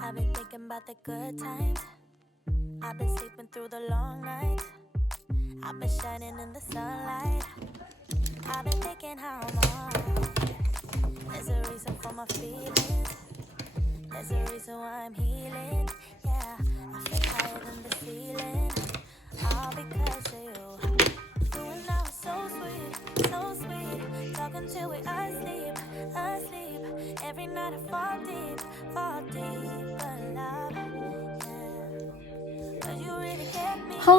I've been thinking about the good times. I've been sleeping through the long nights. I've been shining in the sunlight. I've been thinking how I'm alright. There's a reason for my feelings. There's a reason why I'm healing. Yeah, I feel higher than the ceiling. All because of you. You and I were so sweet, so sweet. Talking till we asleep, asleep. Every night I fall deep, but love, yeah. 'Cause you really get me. Hi,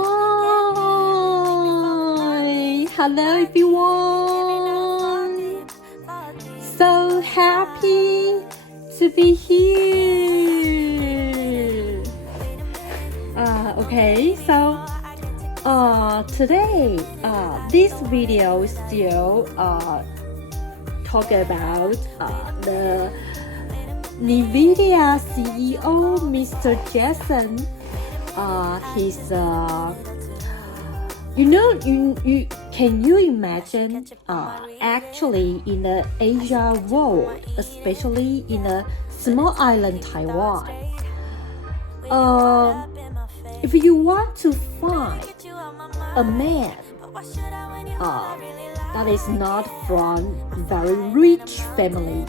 hello everyone. So happy to be here. Okay, so today this video still talk about the NVIDIA CEO Mr. Jensen. He's you can you imagine actually in the Asia world, especially in a small island Taiwan, if you want to find a man that is not from very rich family,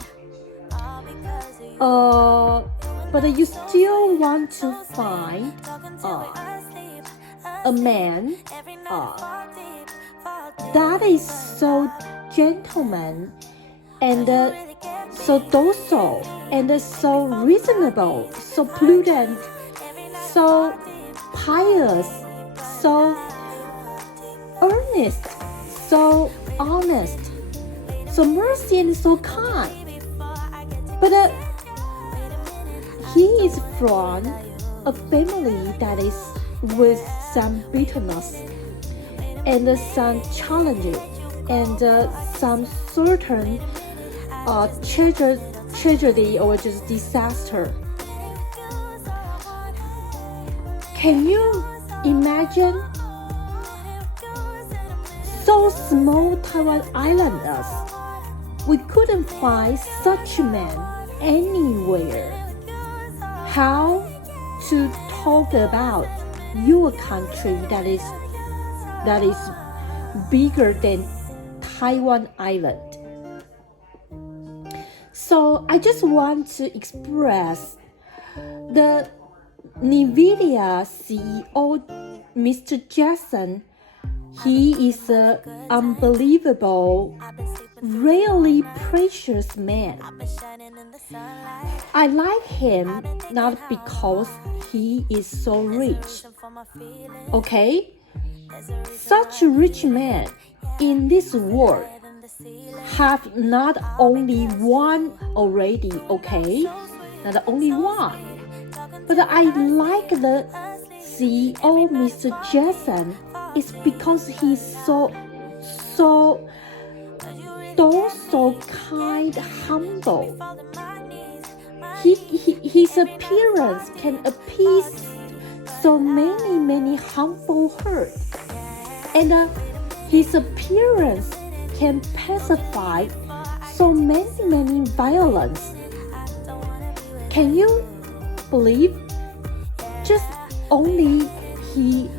but you still want to find a man that is so gentleman and so docile and so reasonable, so prudent, so pious, so earnest, so honest, so mercy and so kind. But he is from a family that is with some bitterness and some challenges and some certain tragedy or just disaster. Can you imagine so small Taiwan Islanders? We couldn't find such a man anywhere. How to talk about your country that is bigger than Taiwan Island? So I just want to express the NVIDIA CEO Mr. Jensen. He is an unbelievable, really precious man. I like him not because he is so rich. Okay? Such a rich man in this world have not only one already, okay? Not only one. But I like the CEO Mr. Jensen is because he's so kind, humble. His appearance can appease so many harmful hurt, and his appearance can pacify so many violence. Can you believe? Just only he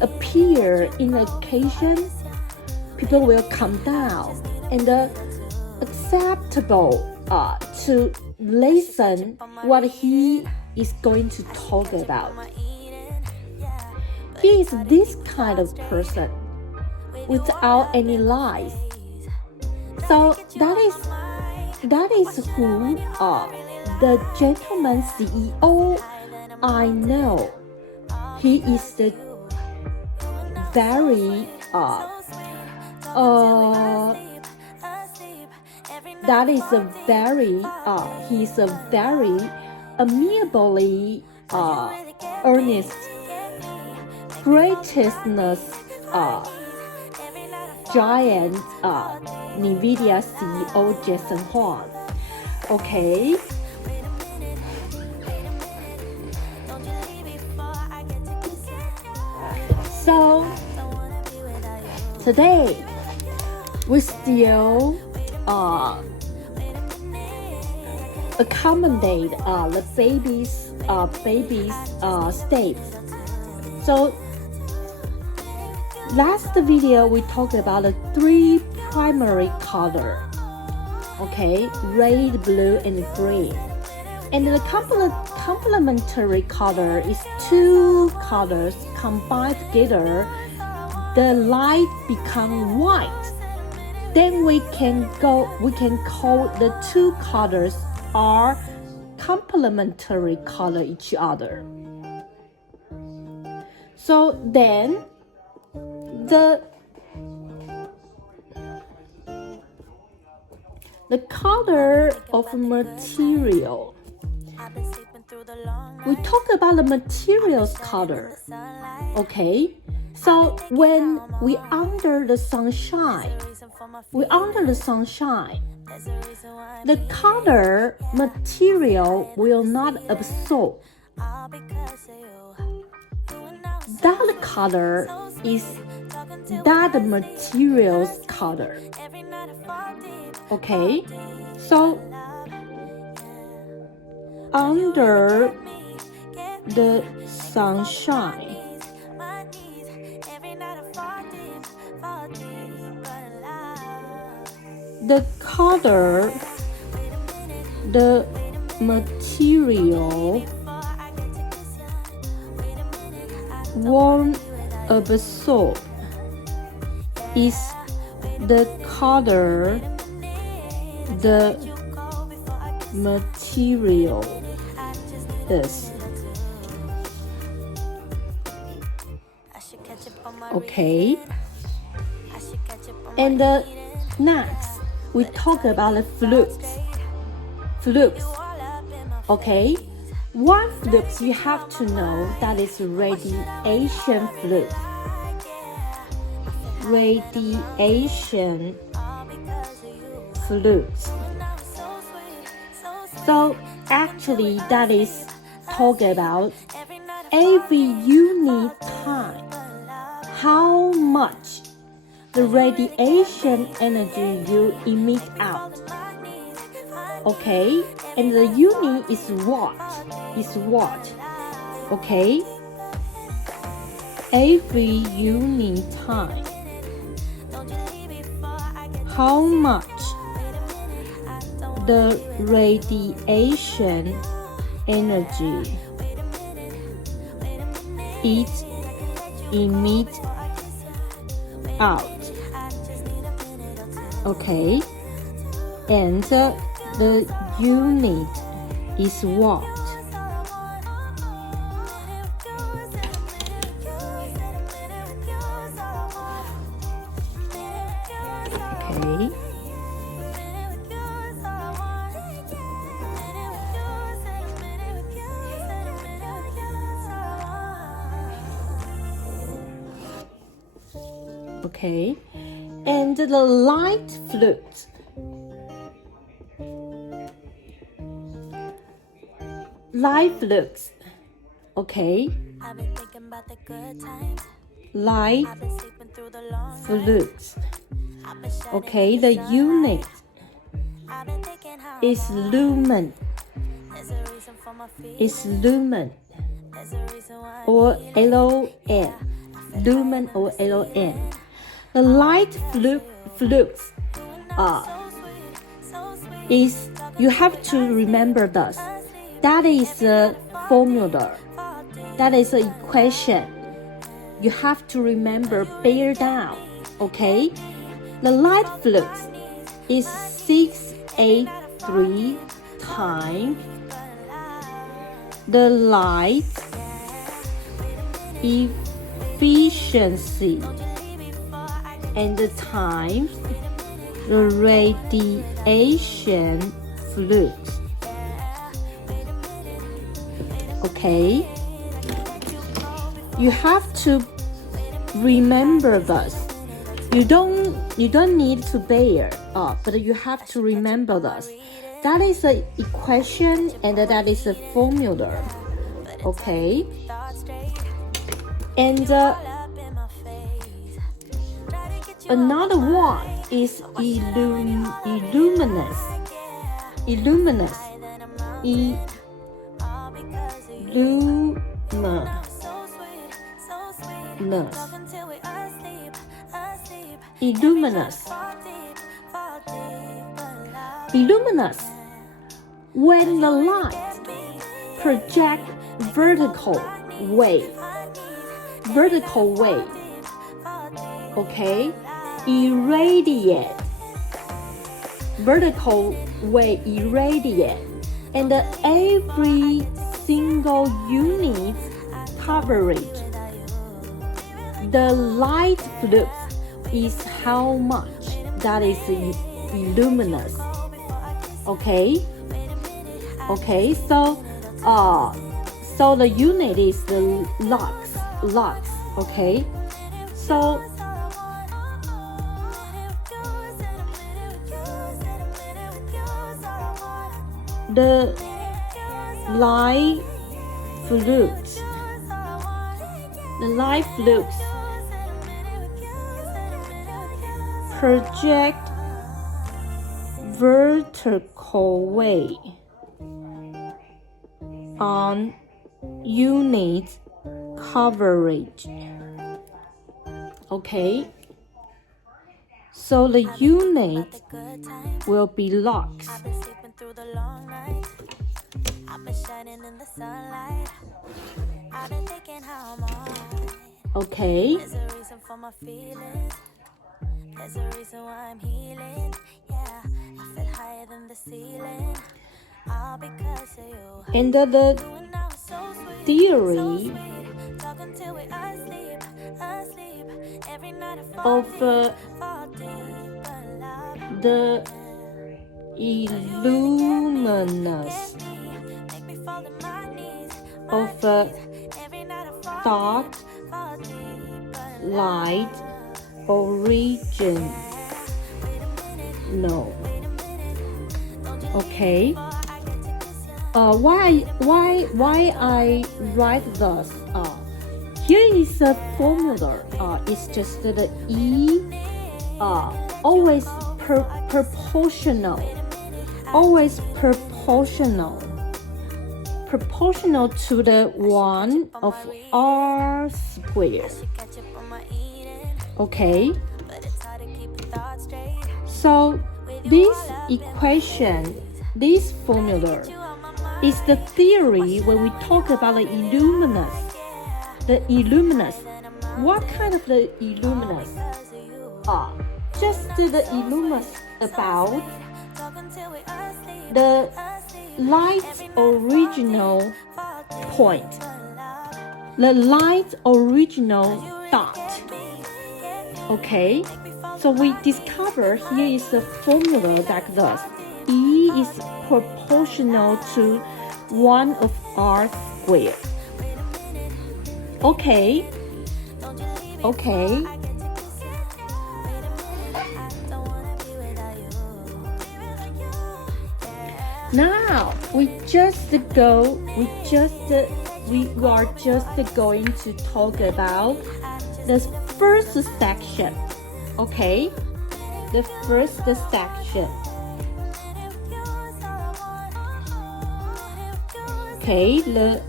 appear in occasion, people will come down and acceptable to listen what he is going to talk about. He is this kind of person without any lies. So that is who the gentleman CEO I know. He is the very he's a very amiably earnest, greatness giant NVIDIA CEO Jensen Huang. Okay. So today we still accommodate the baby's state. So last video we talked about the three primary color, okay, red, blue, and green. And the complementary color is two colors combined together. The light become white. Then we can call the two colors are complementary color each other. So then the color of material. We talk about the material's color, okay? So when we under the sunshine, the color material will not absorb. That color is that material's color, okay? So under the sunshine, the color, the material won't absorb is the color the material is. Okay. And next, we talk about the flukes. Okay. One fluke you have to know that is radiation fluke. Radiation flukes. So actually that is talk about every unit time how much the radiation energy you emit out. Okay, and the unit is watt. Okay, every unit time how much the radiation energy it emits out. Okay, and the unit is watt. Okay. Okay, and the light flute. Light flukes. Okay. Light flukes. Okay, the unit is lumen. Is lumen or LON. Lumen or LON. The light flukes is, you have to remember this. That is a formula. That is an equation. You have to remember, bear down. Okay? The light flux is 683 times the light efficiency and the times the radiation flux. Okay, you have to remember this. You don't need to bear up, but you have to remember this. That is an equation and that is a formula. Okay, and another one is illuminous. Illuminous. Illuminous. When the light project vertical wave. Okay, irradiate. Vertical wave irradiate, and every single unit coverage. The light flux is how much that is illuminous. Okay, so the unit is the lux. Okay, so the light flux project vertical wave on unit coverage. Okay, so the unit will be lux. Okay, there's a reason why I'm healing. Yeah, I feel higher than the ceiling. All because of you. And the theory of the illuminous of dark light origin. No. Okay. Why I write thus? Here is a formula. It's just the E. Always proportional. Always proportional. Proportional to the 1 of R squared. Okay, so this equation, this formula, is the theory when we talk about the illuminous. The illuminous. What kind of the illuminous? Just the illuminous about the light's original point. The light's original dot. Okay, so we discover here is a formula like this. E is proportional to 1 of R squared. Okay. Now we are just going to talk about the first section. Okay, the first section. Okay, the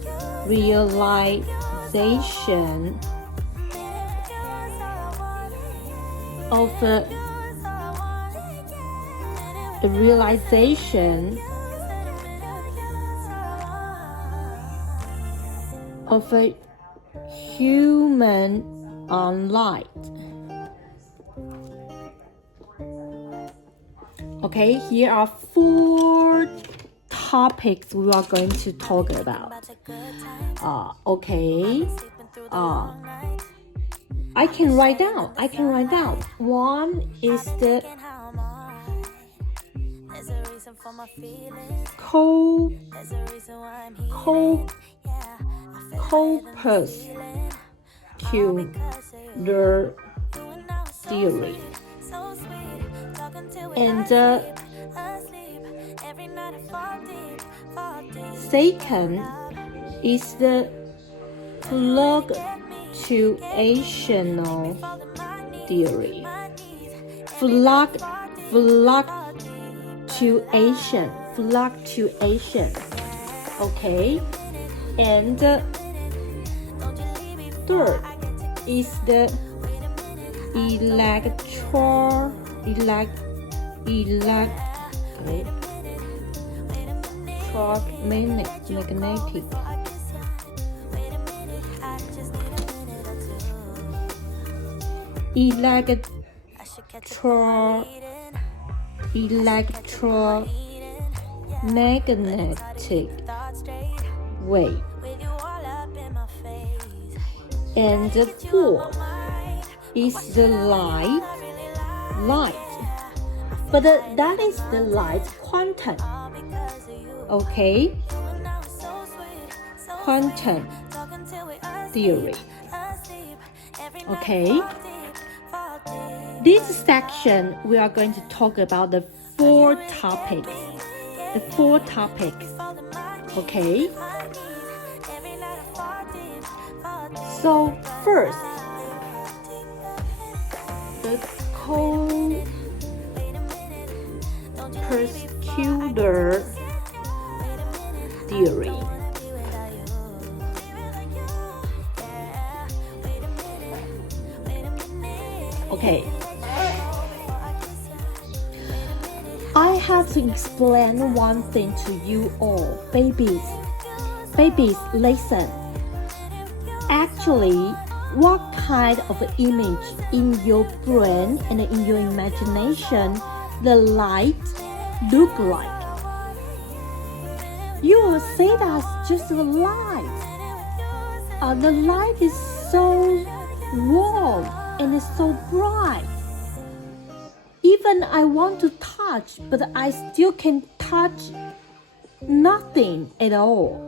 realization of the realization of a human on light. Okay, here are 4 topics we are going to talk about. Okay. I can write down. One is the corpuscular theory. And second is the fluctuational theory. Fluctuation. Okay, and third is the electromagnetic. Electromagnetic wave. And the fourth is the light. But that is the light quantum. Okay? Quantum theory. Okay? This section, we are going to talk about the four topics. Okay? So first, the corpuscular theory. Okay. I have to explain one thing to you all, babies. Babies, listen. Actually, what kind of image in your brain and in your imagination the light look like? You will say that's just a light. The light is so warm and it's so bright. Even I want to touch, but I still can touch nothing at all.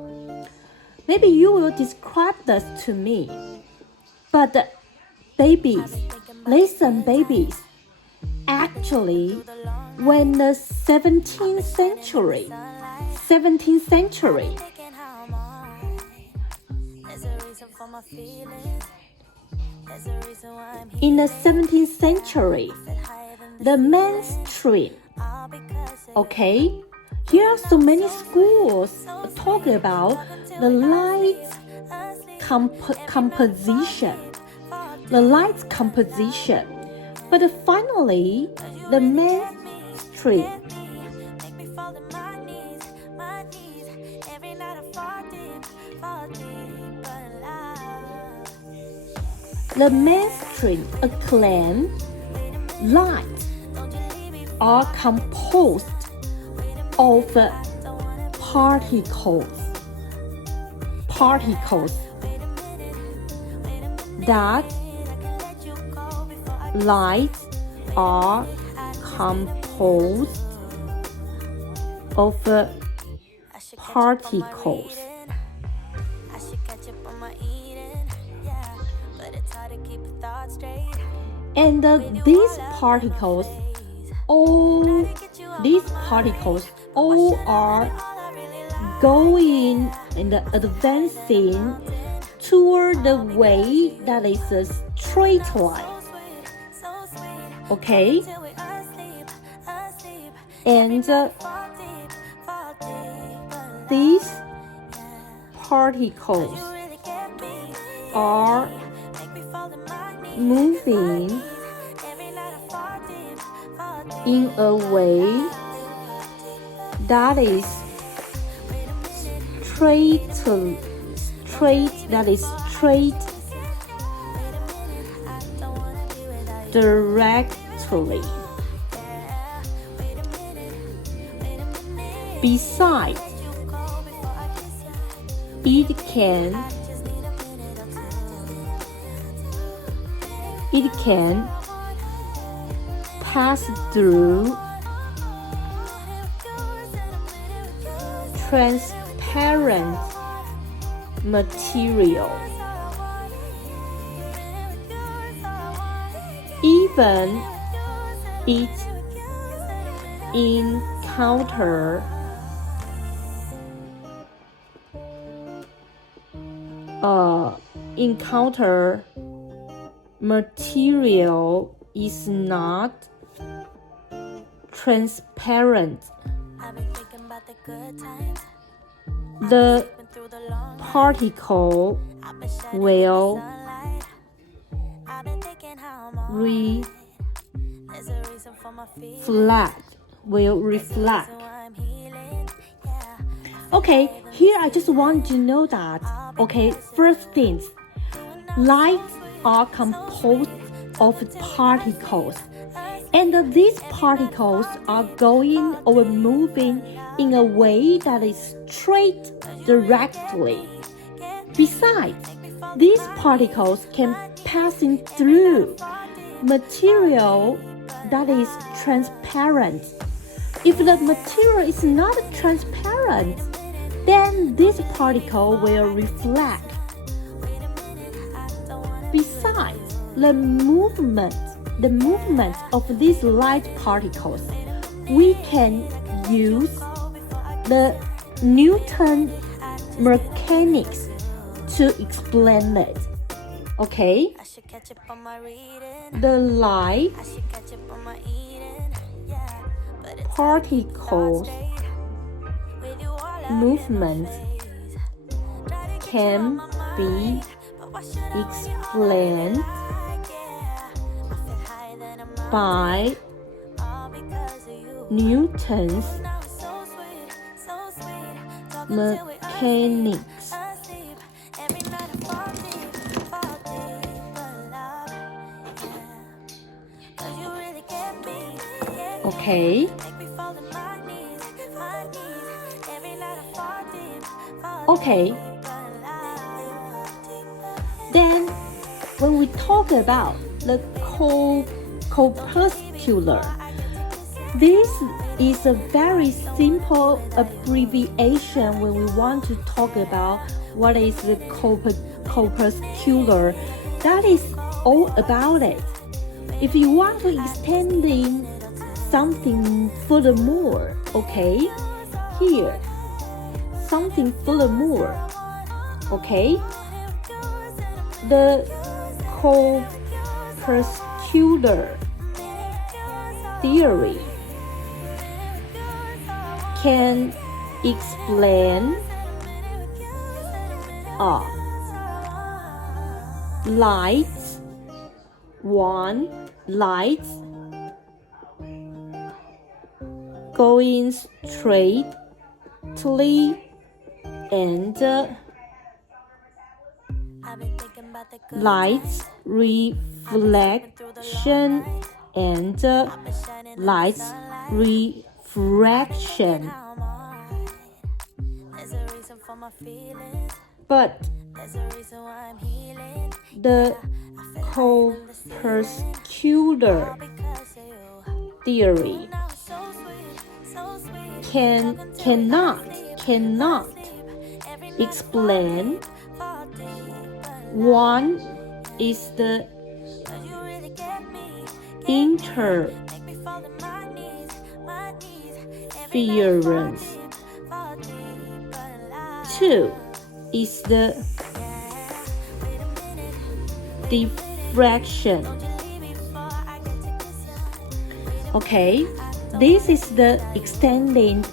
Maybe you will describe this to me. But babies, listen babies. Actually, when the 17th century, in the 17th century, the mainstream, okay? Here are so many schools talking about the light composition. But finally, the mainstream. The mainstream acclaim lights are composed of particles that lights are composed of particles. And these particles all are going and advancing toward the way that is a straight line. Okay? And these particles are moving in a way that is straight directly. Besides, it can pass through transparent material. Even it encounter material is not transparent. the particle will reflect. Okay, here I just want to know that, okay, first things, lights are composed of particles, and these particles are going or moving in a way that is straight directly. Besides, these particles can passing through material that is transparent. If the material is not transparent, then this particle will reflect. Besides, the movement of these light particles, we can use the Newton mechanics to explain it. Okay? The light particles movements can be explained by Newton's mechanics. Okay. Okay. Then, when we talk about the corpuscular, this is a very simple abbreviation when we want to talk about what is the corpuscular. That is all about it. If you want to extend something furthermore, okay, here, something furthermore, okay, the corpuscular theory can explain lights going straightly and lights reflection and lights refraction. But the corpuscular theory cannot explain. One is the interference. Two is the diffraction. Okay, this is the extending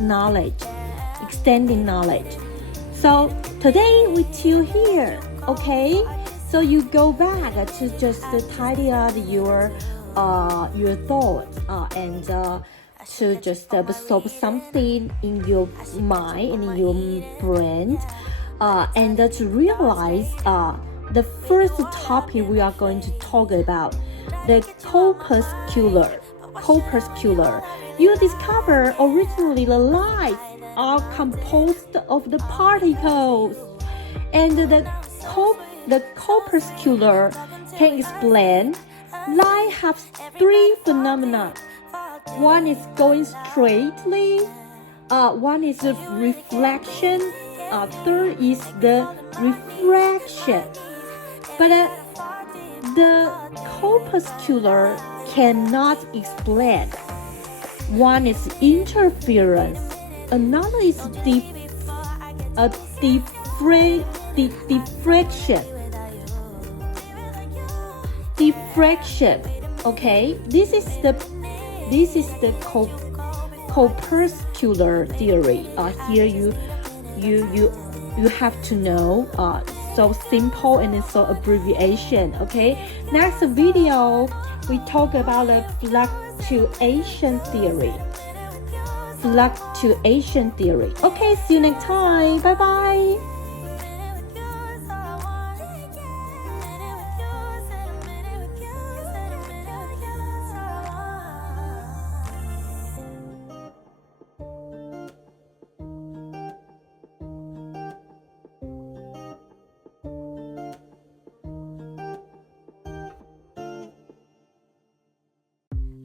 knowledge. So today we till here. Okay, so you go back to just tidy up your thoughts and to just absorb something in your mind and in your brain, and to realize the first topic we are going to talk about, the corpuscular. You discover originally the lights are composed of the particles, and the corpuscular can explain light has three phenomena. One is going straightly, one is the reflection, third is the refraction. But the corpuscular cannot explain. One is interference, another is diffraction. Okay, this is the corpuscular theory. Here you you have to know so simple and so abbreviation. Okay, next video we talk about the fluctuation theory. Fluctuation theory. Okay, see you next time. Bye bye.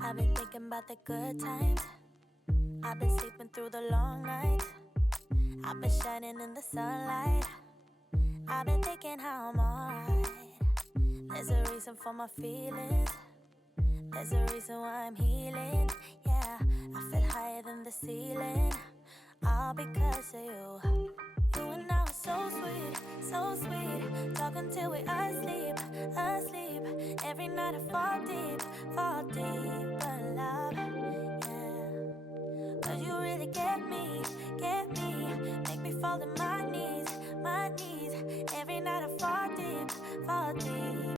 I've been thinking about the good times. I've been sleeping through the long nights. I've been shining in the sunlight. I've been thinking how I'm alright. There's a reason for my feelings. There's a reason why I'm healing. Yeah, I feel higher than the ceiling. All because of you. You and I were so sweet, so sweet. Talking till we asleep, asleep. Every night I fall deep, but love, yeah. Cause you really get me, make me fall to my knees, my knees. Every night I fall deep,